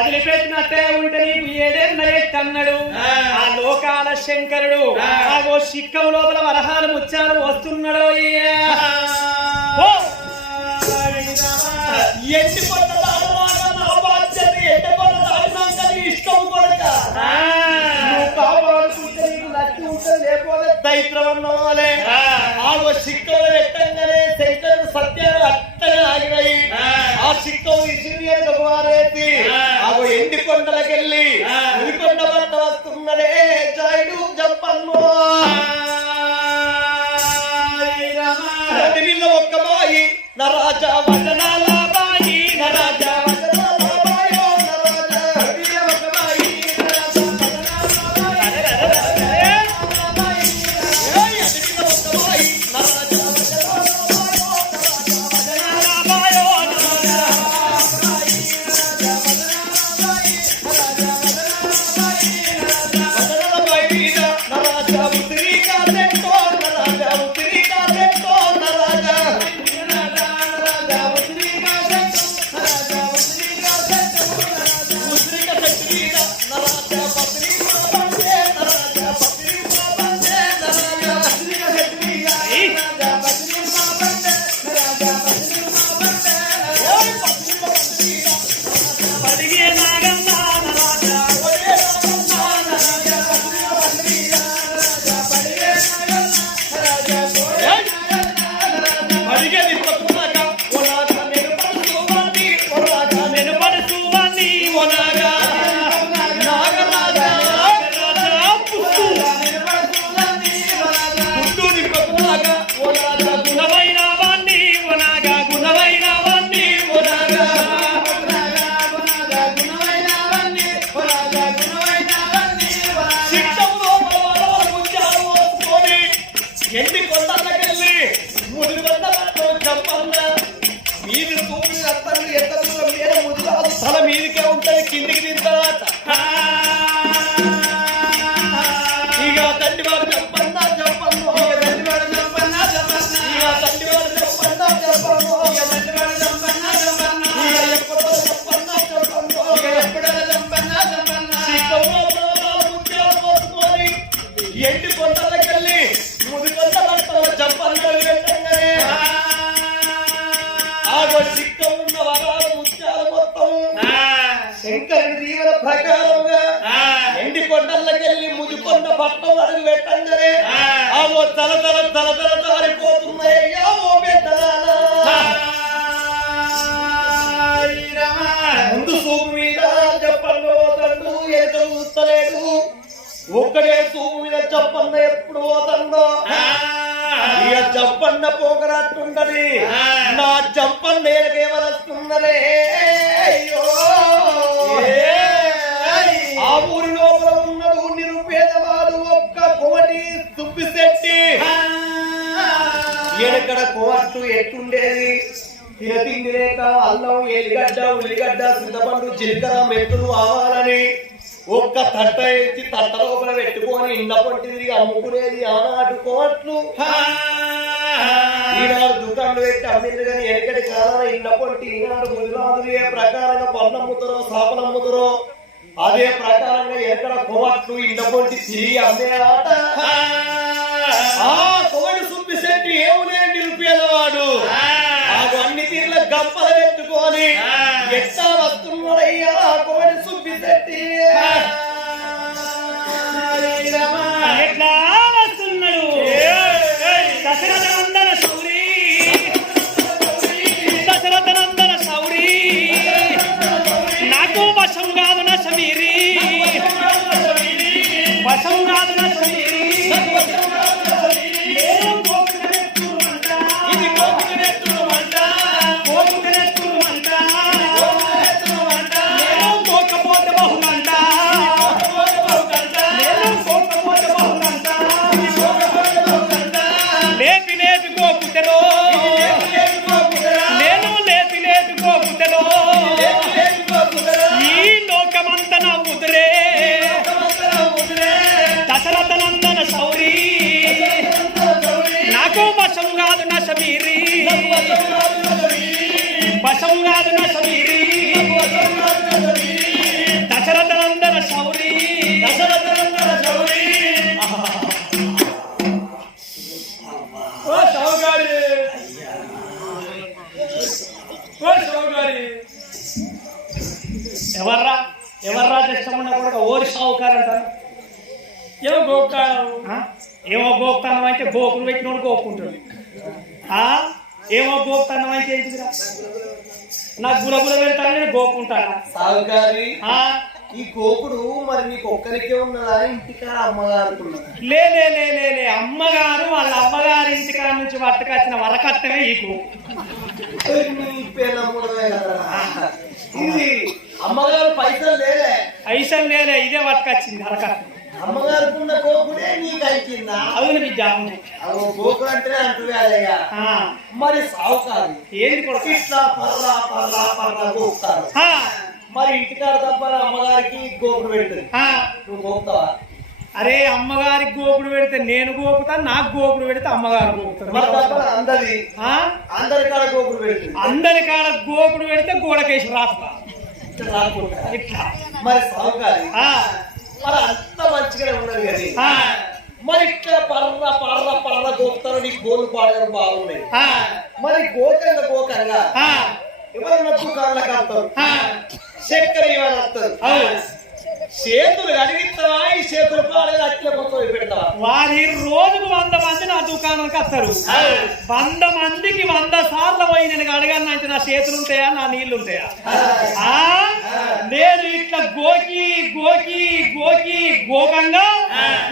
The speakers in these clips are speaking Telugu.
వదిలిపెట్టినట్టే ఉంటే నీకు ఏడేళ్ళ అన్నాడు ఆ. లోకాల శంకరుడు. ఆగో సిక్కం లోపల వరహాలు ముత్యాలు వస్తున్నాడు అయ్యా ఓ! ఎట్టి లేకపోతే దైత్రం అన్నవాలే ఆ. ఆగో సిక్కలు పెట్టంగానే శంకరుడు సత్యాలు అట్టగా ఆగినాయి ఆ. సిక్కలు ఇసిరియన్ మారేసి ఆ. ఆగో ఎండి కొండలకెళ్ళి. ఉరికొండ పంట వస్తున్నదే జాయుడు జప్పన్ను రవిలో ఒక్క బాయి నరాజా వదనాల మీది తూమి అత్తలు ఎత్తలు మీద ముదిరాలు తల మీదికే శంకరుని దీవెన ప్రకారంగా ఎండి కొండలకెళ్ళి ముదికొండ పట్టం అడుగు పెట్టంగానే ఆగో తల తల తల తల జారిపోతున్నాయ్యా ఓ బిడ్డలారా. ముందు సూపు మీద చెప్పండి పోతాడు ఏ చదువుతలేడు ఒక్కడే సూపు మీద చెప్పన్న ఎప్పుడు పోతాడో ఇక చెప్పన్న పోకరట్టుంటది. నా చెప్పన్న ఏమనొస్తున్నదే ఎనకడ కోట్లు ఎట్టుండేది? తిన తిండి లేక అల్లం ఎలిగడ్డ ఉల్లిగడ్డ సిద్ధపండు జీలకర్ర మెంతులు ఆవాలని ఒక్క తట్ట ఎత్తి తట్ట లోపల పెట్టుకొని ఇండ పొంటి తిరిగి అమ్ముకునేది ఆనాడు కోట్లు ఈనాడు దుకాణాలు పెట్టి అమ్మింది కానీ ఎనకటి కాలాన ఇండ పొంటి ఈనాడు ముదిరాజులు ఏ ప్రకారంగా పన్నమ్ముతారో సాపనమ్ముతారో అదే ప్రకారంగా ఎక్కడ కోట్లు ఇండ పొంటి తిరిగి అమ్మే ఆట ఆ కోడి సుబ్బిశెట్టి ఏములే నిలిపేదవాడు ఆగు అన్ని గంపలు పెట్టుకొని ఎట్టా వస్తున్నాడయ్యా? కోడి సుబ్బిశెట్టి ఎవర్రా? ఎవర్రా చేస్తామన్నా కూడా ఓరి సావుకారు అంటారు. ఏమో గోక్తాను ఏమో గోక్తాను అంటే గోకులు పెట్టినోడు గోక్కుంటాడు ఏమో గోపుతానం అంటే నాకు గులగుల పెడతాను నేను గోపుకుంటానా? ఈ గోపుడు మరి నీకు ఒక్కరికే ఉన్నదా? ఇంటికాడ అమ్మగారికి ఉన్నదా లే లే లే లే లే. అమ్మగారు వాళ్ళ అమ్మగారి ఇంటికాడ నుంచి పట్టుకొచ్చిన వరకట్టమే ఈ. ఇది అమ్మగారు పైసలు లేదే పైసలు లేలే ఇదే పట్టుకొచ్చింది వరకట్ట అమ్మగారికి ఉన్న గోపుడే నీకు అయిపోయిందా అవును బిడ్డ అవును. అంటేనే అంటున్నాడయ్యా ఆ, మరి సావుకారు. ఏంది కొడుకు? ఇట్లా పర్రా గోపుతారు ఆ, మరి ఇంటికాడ తప్ప అమ్మగారికి గోపుడు పెడుతుంది. నువ్వు గోపుతావా అరే అమ్మగారికి గోపుడు పెడితే నేను గోపుతా నాకు గోపుడు పెడితే అమ్మగారు గోపుతారు అందరి? అందరి కాడ గోపుడు పెడుతుంది. అందరి కాడ గోపుడు పెడితే గోడకేసి రాస్తా. ఇట్లా మరి సావుకారి. మరి అంత మంచిగానే ఉన్నది ఆ, మరి ఇట్లా పర్ర పర్ర పర్ర గోపుతారు నీకు గోలు పాడగలు బాగున్నాయి. మరి గోకంగా గోకంగా ఆ, ఎవరన్నా దుకాణాలకు వస్తారు ఆ. చక్కెర వస్తారు అవును. చేతులు అడిగిస్తావా ఈ చేతులు పాడగా అట్లా కొత్త పెడతావా? వారి రోజుకు వంద మంది నా దుకాణంకి వస్తారు. వంద మందికి వంద సార్లు పోయి నేను అడగాను అంటే నా చేతులు ఉంటాయా నా నీళ్ళు ఉంటాయా ఆ? నేను ఇట్లా గోకి గోకి గోకి గోకంగా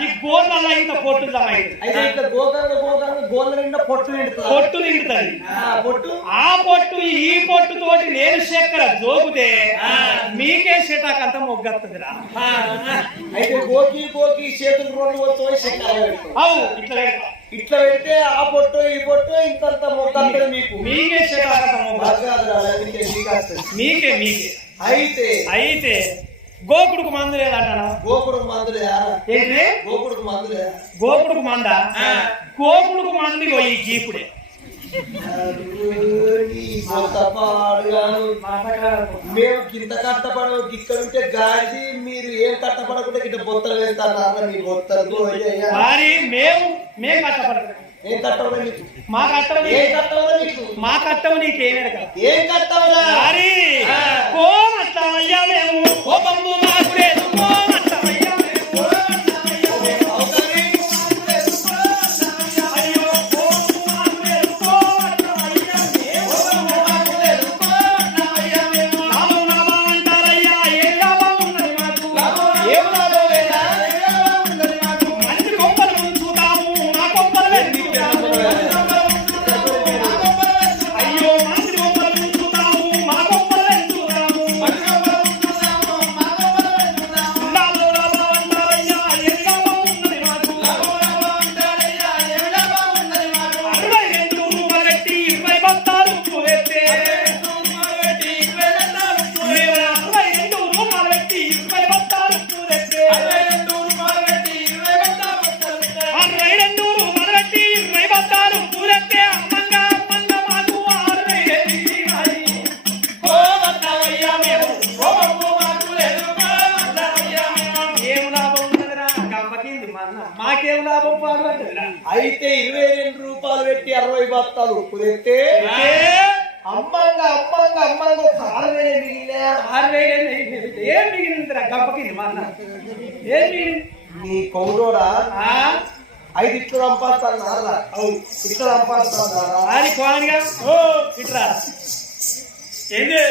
ఈ గోళ్ళ ఇంత పొట్టు జమైంది అయితే ఇట్లా గోకంగా గోకంగా గోళ్ళ నిండా పొట్టు నిండుతుంది. పొట్టు నిండుతుంది. పొట్టు? ఆ పొట్టు ఈ పొట్టు తోటి నేను చక్కెర జోకుతే మీకే శటాకంత మొగ్గత్తదిరా. అయితే గోకి గోకి చేతులు రెండు వచ్చి అవు ఇట్లా. ఇట్లా పెడితే ఆ పొట్టు ఈ పొట్టు ఇంతంత మొత్తం మీకు. మీకే వస్తుంది. మీకే మీకే. అయితే. అయితే. గోకుడుకు మందు లేదంటానా గోకుడు మందులే ఏంటి గోకుడు మందులే గోకుడుకు మంద? గోకుడుకు మంది పోయి గీపుడే మేము కింద కట్టపడ ఇక్కడుంటే గాడి మీరు ఏం కట్టపడకుండా కింద బొత్తలు వేస్తారా మీ బొత్తలు. మరి మేము మేము కట్టపడదు ఏం కట్టవరా మీకు మా కట్టం ఏం కట్టవరా మీకు మా కట్టం నీకేమే కదా ఏం కోమట్టమయ్యా మేము. మాకు లాభం పాల్గొంటుందిరా అయితే ఇరవై రెండు రూపాయలు పెట్టి అరవై తెస్తే ఏ? అమ్మంగా అమ్మంగా అమ్మంగా ఒక ఆరు వేలే మిగిలినా. ఆరు వేలు? ఏం మిగిలిందిరా ఏం మిగిలింది? నీ కౌరోడా ఆ? ఐదు ఇట్లు సంపాదిస్తాను నారా. ఇట్లు సంపాదిస్తాను నారా. ఆడి కోనిగా ఓ ఇట్రా. ఏంది?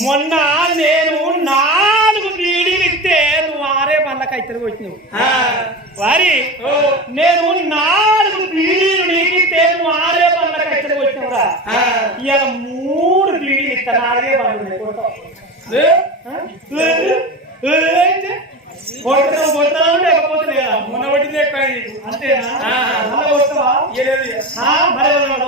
మొన్న నేను నాలుగు బీడీలు ఇస్తే నువ్వు ఆరే బండ్లకు అయితే వచ్చినావు వారి నేను నాలుగు బీడీలు నీకు ఇస్తే నువ్వు ఆరే బండ్లకు అయితే వచ్చినావురా ఇవాళ మూడు బీడీలు ఇస్తా నాలుగే బండ్లు ఉన్నాయి. కొడతావా? ఏ? ఆ? ఏ? ఏ? ఏంటి? కొడతావు కొడతావు లేకపోతే లేదా మొన్న పట్టింది ఎక్కువ. అంతేనా మరి ఏమన్నా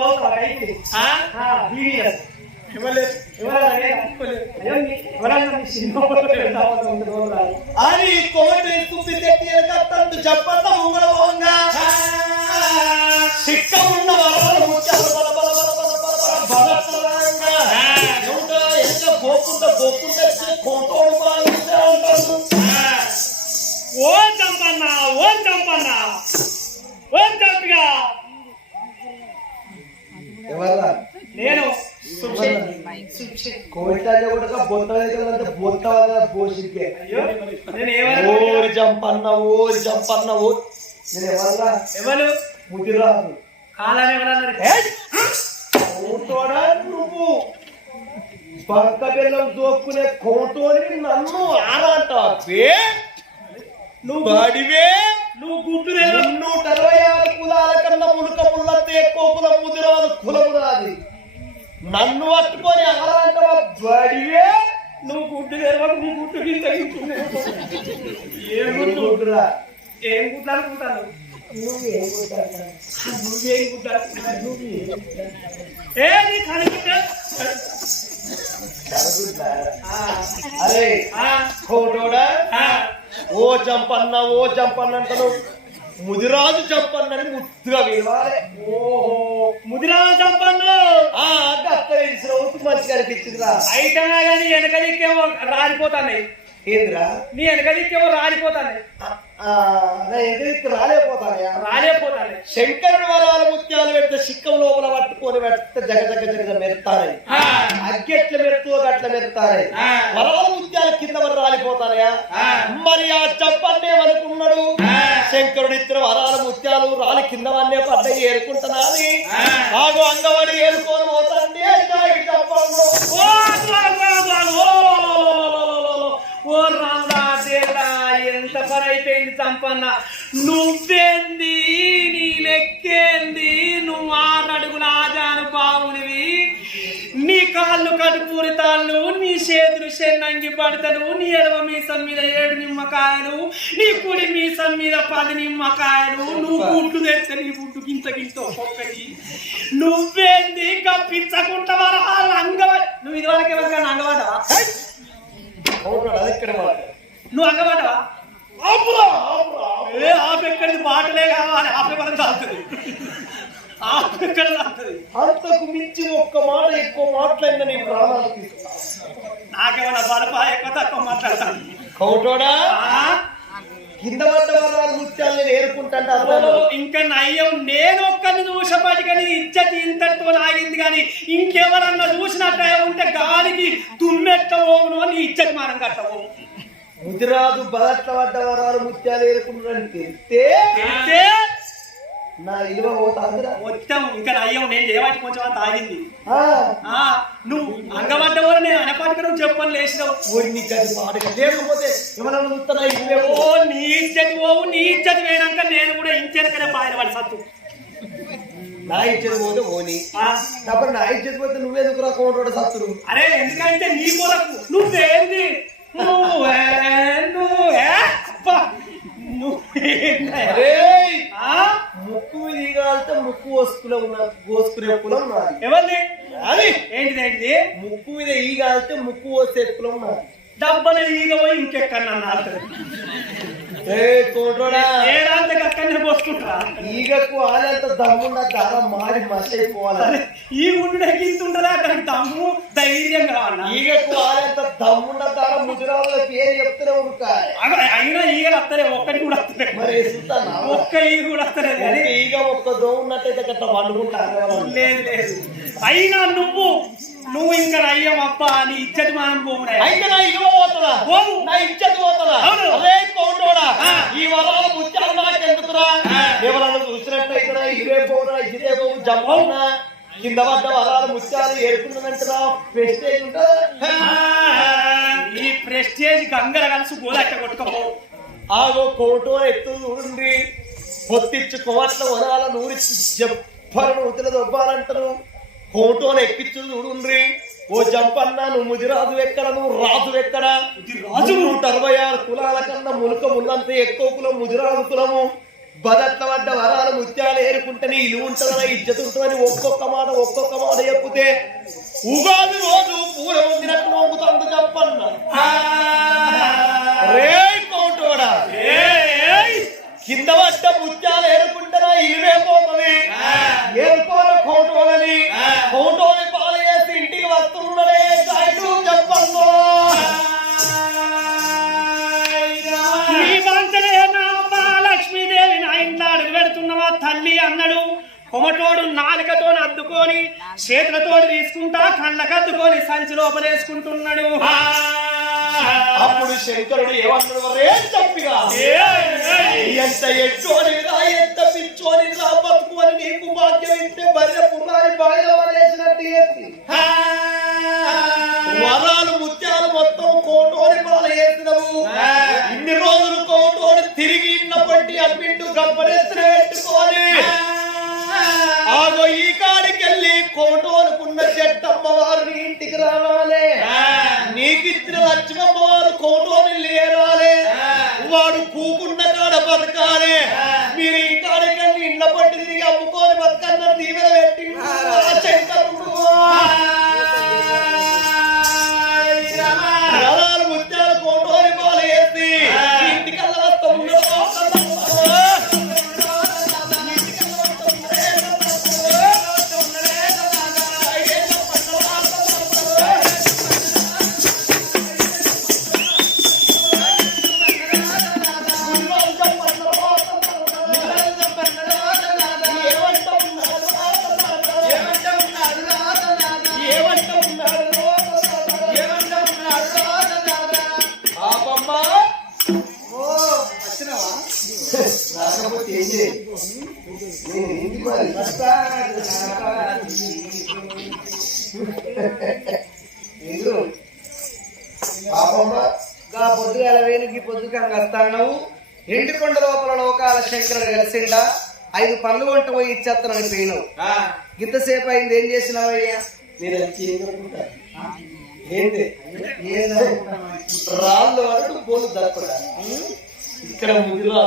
అని కోటి తుప్పి తెట్టి ఎరగత్తందు చెప్పంత ఓ నేను ఎవరా? ఎవరు ముదిరాదు కాలని ఎవరన్నారు కోటోడా నువ్వు? బంక బెల్లం దోక్కునే కోటోని నన్ను ఆరాంటే నువ్వు బాడివే నువ్వు గుడ్డు లేదు నూట అరవై ఆరు కులాల కన్నా మునుక ముళ్ళంతే ఎక్కువ కులం ముదిరాదు కులము రాది నన్ను పట్టుకొని ఆరాంటవా? బాడివే నువ్వు గుడ్డు లేదు నీ గుడ్డు కింద ఏం గుడ్డు నువ్వురా. ఏం గుడ్డు అనుకుంటాను నువ్వేం అనుకుంటాను ఏ నీ కనుకుంటా అరే కోటోడా? ఓ జంపన్న ఓ జంపన్న అంటాను. ముదిరాజు జంపన్నని ముద్దుగా విలవాలి ఓహో ముదిరా చంపన్ను ఆ అక్క మంచిగా అనిపించిందిరా. అయితే కానీ వెనక రాలిపోతాయి ఏంద్రా? నీ వెనక దిక్కేమో రాలిపోతాయి ఆ, నా ఎదురికి రాలేకపోతానయా రాలేపోతాయి శంకరుడు వరాల ముత్యాలు పెడితే సిక్కం లోపల పట్టుకొని పెడితే జగ జగ జగ మెరుతాయి ఆ. అగ్గెట్ల మెరుతూ గట్ల మెరుతాయి ఆ. వరాల ముత్యాలు కింద మరి రాలిపోతానయా ఆ. మరి ఆ చెప్పండి అనుకున్నాడు. శంకరుడు ఇద్దరు వరాల ముత్యాలు రాలి కింద వన్నే పడ్డాయి ఏరుకుంటున్నా అని. ఆగు అంగవాడి ఏరుకొని పోతాండి. చెప్పండు ఓ రామ, ఓ రాముడా దేవుడా ఎంత అయిపోయింది సంపన్న? నువ్వేంది? నీ లెక్కేంది? నువ్వు ఆరడుగుల ఆజాను బావునివి నీ కాళ్ళు కడుపూరి తాళ్ళు నీ చేతులు చెన్నంగి పడతలు నీ ఎడమ మీసం మీద ఏడు నిమ్మకాయలు నీ కుడి మీసం మీద పది నిమ్మకాయలు. నువ్వు గుడ్డు తెస్తే నీ గుడ్డు గింత గింత ఒక్కొక్కటి. నువ్వేంది? కప్పించకుండా వరహాలు అంగవ నువ్వు ఇదివరకు ఎవరికైనా అంగవాడవా. నువ్వు అంగవాడవా. ఏ ఆపు ఎక్కడిది? బాటలే కావాలి. ఆపే మనం తాగుతుంది. ఆపు ఎక్కడ తాగుతుంది. అంతకు మించి ఒక్క మాట ఎక్కువ మాట్లాడిన నీ ప్రాణాలు. నాకేమన్నా బలపా? ఎక్కువ తక్కువ మాట్లాడతాను కౌటోడా? కింద పడ్డ ఏరుకుంటాంటే ఓ, అర్థం ఇంకా నయ్యం నేను ఒక్కరిని చూసపాటి కానీ ఇజ్జతి ఇంతటితో ఆగింది కానీ ఇంకెవరన్నా చూసినట్టు ఉంటే గాలికి తుమ్మెట్ట అని ఇజ్జతి మానం కట్టవు ముదిరాజు బదట్ల పడ్డ వరాలు ముత్యాలు ఏరుకుంటాడని తెలిస్తే నా ఇలువ పోతాందిరా మొత్తం ఇంకా నయ్యం నేను చేయవాటి కొంచెం అంత ఆగింది. నువ్వు అంగబడ్డ కూడా నేను అనపాటికి నువ్వు చెప్పని లేచినావు. లేకపోతే ఎవరన్నా చూస్తున్నా ఇవే ఓ నీ ఇజ్జతి పోవు నీ పోయినాక నేను కూడా ఇంచెనకనే బాయిన పడి సత్తు. నా ఇచ్చేది పోతే ఓని నా ఇచ్చేది పోతే నువ్వెందుకు రా కౌంటోడ సత్తుడు? అరే ఎందుకంటే నీ కొరకు నువ్వేంది? నువ్వే నువ్వే! ఆ? ముక్కు దిగాలితే ముక్కు వస్తుకునే ఉన్న కోసుకునే కులం ఎవరిది అది ఏంటిది ఏంటిది ముక్కు మీద ఈగాలితే ముక్కు పోసే కులం నాది డబ్బన ఈగ పోయి కోటోడా ఏడాది అక్కడనే పోసుకుంటారా? ఈగకు ఆలంత దమ్ముండ దార మాడి మసి అయిపోవాలి ఈ ఉండే గింతుండదా దమ్ము ధైర్యం కావాలన్నా ఈగకు ఆలంత దమ్ముండ దార ముదిరాల పేరు చెప్తూనే అగ- అయినా ఈగలు వస్తలే ఒక్కటి కూడా వస్తలే మరి ఒక్క ఈగ కూడా వస్తలేదు కానీ. ఈగ ఒక్క దో ఉన్నట్టయితే గట్ట వండుకుంటారు లేదు లేదు. అయినా నువ్వు నువ్వు ఇంకా అయ్యం అప్ప నీ ఇచ్చటి మనం పోవుడే అయితే నా ఇగ పోతుందా. నా ఇచ్చది పోతుందా అవును. అదే కోటోడా. ఈ వరాల ముత్యాలు నాకు ఎందుకురా ఎవరన్నా చూసినట్టయితే ఇదే పోరా ఇదే పోవు జమ్మవునా కింద పడ్డ వరాల ముత్యాలు ఏరుకున్నదంటరా ప్రెస్టేజ్ ఈ ప్రెస్టేజ్ గంగర కలిసి గోదట్ట కొట్టుకోపో. ఆగో కోటో ఎత్తు చూడండి. పొత్తిచ్చు కోట్ల వరాల నూరిచ్చి జప్పరను ఉతుల దొబ్బాలంటారు కోటోని ఎక్కిచ్చు చూడుండ్రి ఓ జంపన్న నువ్వు ముదిరాజు ఎక్కడ నువ్వు రాజు ఎక్కడ? రాజు? నూట అరవై ఆరు కులాల కన్నా మునుక ఉన్నంత ఎక్కువ కులం ముదిరాజు కులము. బదట్ల పడ్డ వరాల ముత్యాలు ఏరుకుంటేనే ఇల్లు ఉంటుందని ఇజ్జత ఉంటుందని ఒక్కొక్క మాట ఒక్కొక్క మాట చెప్తే ఉగాది రోజు పూల ఉందినట్టు మోగుతుంది జంపన్న. లోపలేసుకుంటున్నాడు అప్పుడు శంకరుడు ఏమన్నాడు రే తప్పిగా ఎంత ఎట్టోనిరా ఎంత పిచ్చోనిరా బతుకు అని నీకు భాగ్యం ఇస్తే బర్రె పుర్రాని బాయిలో వలేసినట్టు ఎత్తి వరాలు ముత్యాలు మొత్తం కోటోని పాల వేసినవు ఇన్ని రోజులు కోటోని తిరిగి ఇన్నప్పటి అమ్మిండు గంపనెత్తిన పెట్టుకొని ఆగో ఈ కాడికెళ్ళి కోటోనుకున్న చెట్టమ్మ వారిని ఇంటికి రావాలి మీరు కాడకండి కాడికెళ్ళి ఇండ్ల పట్టి తిరిగి అమ్ముకొని బతకన్న దీవెన ఇందు పాపమ్మ గా పొద్దుగాల వస్తాను ఎండి కొండ లోపల లోకాల శంకరుడు కలిసిండా ఐదు పనులు వంట పోయి ఇచ్చేస్తానని పోయినావు ఇంతసేపు అయింది ఏం చేసినావయ్యా? ఏంటి? రాళ్ళు వరకు బోలు దక్కడా ఇక్కడ ముదిరా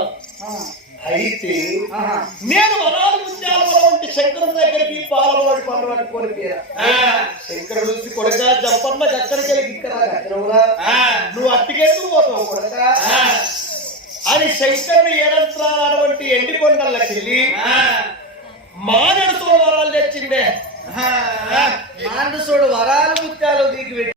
అయితే. నేను వరాలు ముత్యాల వంటి శంకరుడి దగ్గరికి పాలవాడి పండు పట్టుకొని పోయినా శంకరుడు కొడక జంపన్న ఎక్కడికి ఇక్కడ? నువ్వు అట్టికెళ్ళి పోతావు కొడక? అని శంకరుడు ఏడంత్రాలటువంటి ఎండి కొండలకి వెళ్ళి మానడుతో వరాలు తెచ్చిండే. మాండు చూడు వరాలు ముత్యాలు దీకి